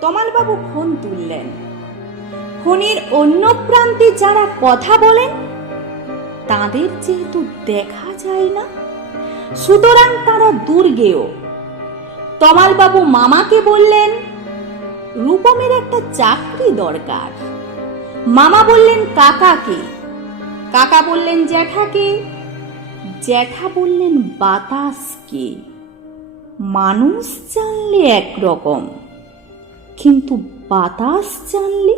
তমালবাবু phone তুললেন। ফোনের অন্য প্রান্তে যারা কথা বলেন, তাদের যেহেতু দেখা যায় না, সুতরাং তারা দুর্গেও তমালবাবু মামাকে বললেন, রূপমের একটা চাকরি দরকার। মামা বললেন, কাকাকে? কাকা বললেন, জ্যাঠাকে। জ্যাঠা বললেন, বাতাসকে। মানুষ জানলে একরকম। কিন্তু বাতাস জানলে?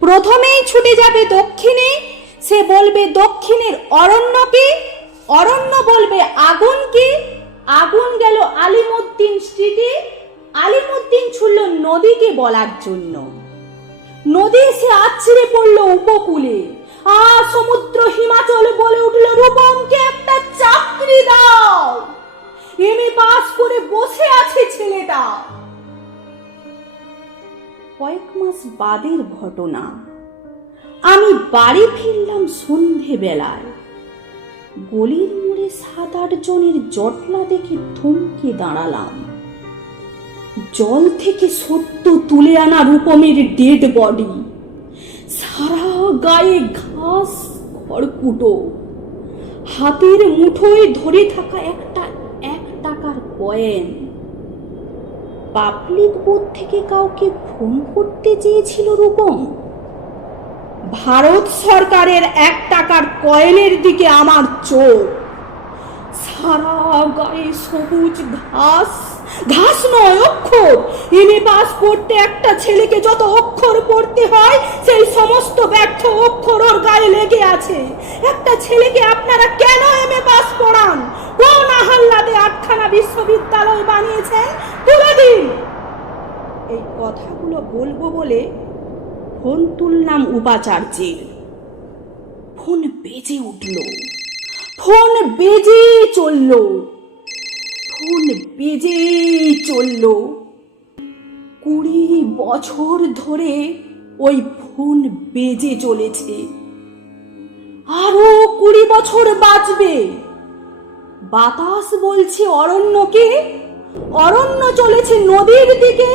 প্রথমেই ছুটে যাবে দক্ষিণে, সে বলবে দক্ষিণের অরণ্যকে, অরণ্য বলবে আগুনকে। আগুন গেল আলিমুদ্দিন স্ট্রিটে, আলিমুদ্দিন ছুড়ল নদীকে বলার জন্য। নদী সে আছড়ে পড়ল উপকূলে। আ, সমুদ্র হিমাচল বলে উঠল, রূপমকে একটা চাকরি দাও। এমএ পাস করে বসে আছে ছেলেটা। কয়েক মাস বাদের ঘটনা। আমি বাড়ি ফিরলাম সন্ধে বেলায় গলির মোড়ে সাত আট জনের জটলা দেখে থমকে দাঁড়ালাম। জল থেকে সত্য তুলে আনা রূপমের ডেড বডি। সারা গায়ে ঘাস, খড়কুটো। হাতের মুঠোয় ধরে থাকা একটা এক টাকার কয়েন। পাবলিক বোধ থেকে কাউকে ফোন করতে চেয়েছিল রূপম। ভারত সরকারের এক টাকার কয়েলের দিকে আমার চোখ। সারা গায়ে সবুজ ঘাস ঘাস নয়, অক্ষর। এমএ পাস করতে একটা ছেলেকে যত অক্ষর পড়তে হয়, সেই সমস্ত ব্যর্থ অক্ষর ওর গায়ে লেগে আছে। একটা ছেলেকে আপনারা কেন এমএ পাস পড়ান কোন আহ্লাদে আটখানা বিশ্ববিদ্যালয় বানিয়েছেন? এই কথাগুলো বলব বলে ফোন তুললাম উপাচার্যের। ফোন বেজে উঠল। ফোন বেজে চলল। ফোন বেজে চলল। কুড়ি বছর ধরে ওই ফোন বেজে চলেছে। আরও কুড়ি বছর বাঁচবে। বাতাস বলছে অরণ্যকে অরণ্য চলেছে নদীর দিকে।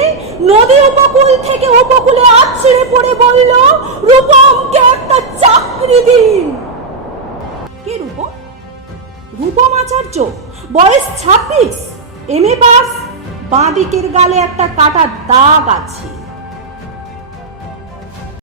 নদী উপকূল থেকে উপকূলে আছড়ে পড়ে বলল রূপমকে একটা চাকরি দিন। কে রূপম? রূপম আচার্য, বয়স ছাব্বিশ। এম এ পাস বাঁ দিকের গালে একটা কাটা দাগ আছে।